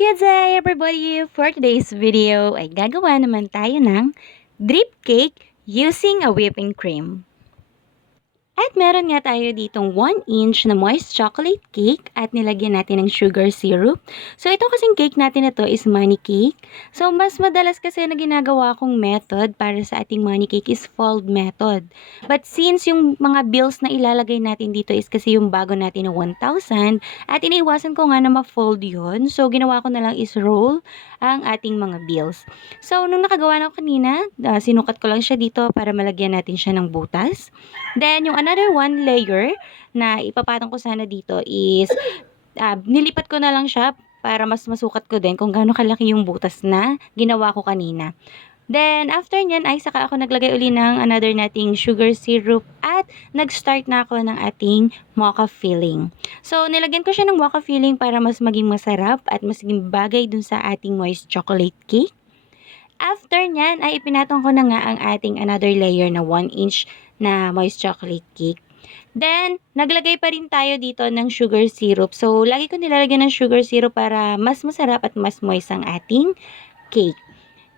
Good day everybody! For today's video ay gagawa naman tayo ng drip cake using a whipping cream. At meron nga tayo ditong 1 inch na moist chocolate cake at nilagyan natin ng sugar syrup. So ito kasing cake natin na to is money cake. So mas madalas kasi na ginagawa kong method para sa ating money cake is fold method. But since yung mga bills na ilalagay natin dito is kasi yung bago natin na 1,000 at iniiwasan ko nga na ma-fold yun. So ginawa ko na lang is roll ang ating mga bills. So nung nakagawa na ako kanina, sinukat ko lang siya dito para malagyan natin siya ng butas. Then yung another one layer na ipapatong ko sana dito is nilipat ko na lang siya para mas masukat ko din kung gaano kalaki yung butas na ginawa ko kanina. Then, after nyan ay saka ako naglagay uli ng another nating sugar syrup at nag-start na ako ng ating mocha filling. So, nilagyan ko siya ng mocha filling para mas maging masarap at mas maging bagay dun sa ating moist chocolate cake. After nyan ay ipinatong ko na nga ang ating another layer na 1 inch na moist chocolate cake. Then, naglagay pa rin tayo dito ng sugar syrup. So, lagi ko nilalagyan ng sugar syrup para mas masarap at mas moist ang ating cake.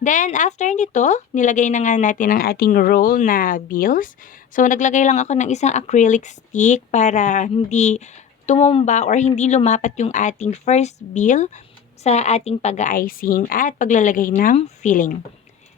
Then, after nito, nilagay na nga natin ang ating roll na bills. So, naglagay lang ako ng isang acrylic stick para hindi tumumba or hindi lumapat yung ating first bill sa ating pag-icing at paglalagay ng filling.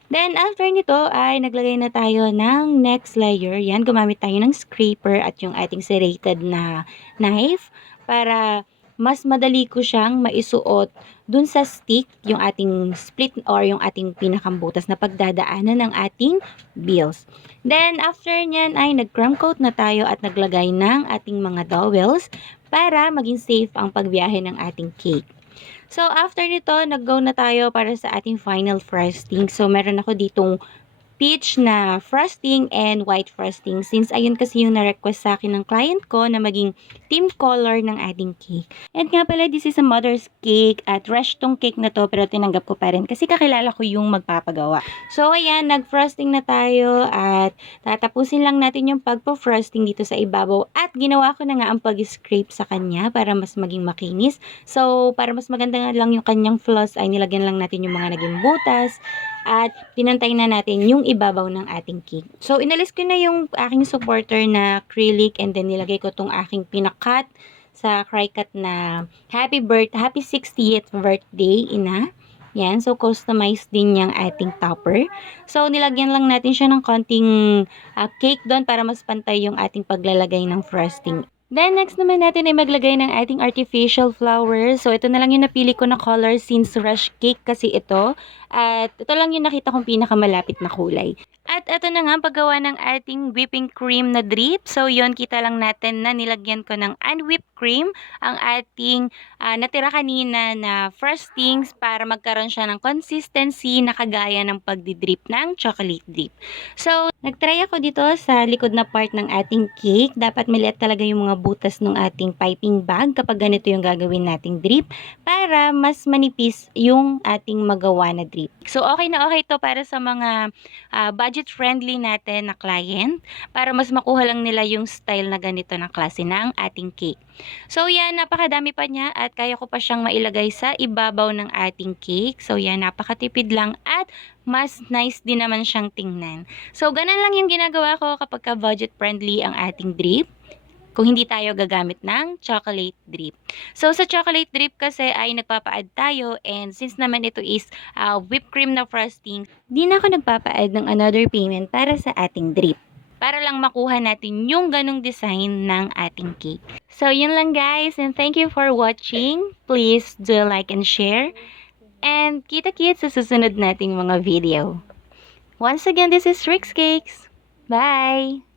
Then, after nito ay naglagay na tayo ng next layer. Yan, gumamit tayo ng scraper at yung ating serrated na knife para mas madali ko siyang maisuot dun sa stick, yung ating split or yung ating pinakambutas na pagdadaanan ng ating bills. Then, after nyan ay nag-crumb coat na tayo at naglagay ng ating mga dowels para maging safe ang pagbiyahe ng ating cake. So, after nito, nag-go na tayo para sa ating final frosting. So, meron ako ditong peach na frosting and white frosting. Since ayun kasi yung na-request sa akin ng client ko na maging team color ng ating cake. And nga pala, this is a mother's cake at rush tong cake na to pero tinanggap ko pa rin kasi kakilala ko yung magpapagawa. So, ayan, nag-frosting na tayo at tatapusin lang natin yung pagpo-frosting dito sa ibabaw at ginawa ko na nga ang pag-scrape sa kanya para mas maging makinis. So, para mas maganda nga lang yung kanyang floss ay nilagyan lang natin yung mga naging butas at pinantay na natin yung ibabaw ng ating cake. So, inalis ko na yung aking supporter na acrylic and then nilagay ko tong aking pinakat sa Cricut na happy 60th birthday, ina. Yan. So, customized din yung ating topper. So, nilagyan lang natin siya ng konting cake doon para mas pantay yung ating paglalagay ng frosting. Then, next naman natin ay maglagay ng ating artificial flowers. So, ito na lang yung napili ko na color since rush cake kasi ito. At ito lang yung nakita kong pinakamalapit na kulay. At ito na nga ang paggawa ng ating whipping cream na drip. So, yon kita lang natin na nilagyan ko ng unwhipped cream ang ating natira kanina na frostings para magkaroon siya ng consistency na kagaya ng pagdidrip ng chocolate drip. So, nagtry ako dito sa likod na part ng ating cake. Dapat maliit talaga yung mga butas ng ating piping bag kapag ganito yung gagawin nating drip para mas manipis yung ating magawa na drip. So, okay na okay to para sa mga budget-friendly natin na client para mas makuha lang nila yung style na ganito na klase ng ating cake. So, yan, napakadami pa niya at kaya ko pa siyang mailagay sa ibabaw ng ating cake. So, yan, napakatipid lang at mas nice din naman siyang tingnan. So, ganun lang yung ginagawa ko kapag budget-friendly ang ating drip kung hindi tayo gagamit ng chocolate drip. So, sa chocolate drip kasi ay nagpapa-add tayo and since naman ito is whipped cream na frosting, di na ako nagpapa-add ng another payment para sa ating drip. Para lang makuha natin yung ganong design ng ating cake. So, yun lang guys and thank you for watching. Please do like and share. And kita-kits sa susunod nating mga video. Once again, this is Rick's Cakes. Bye!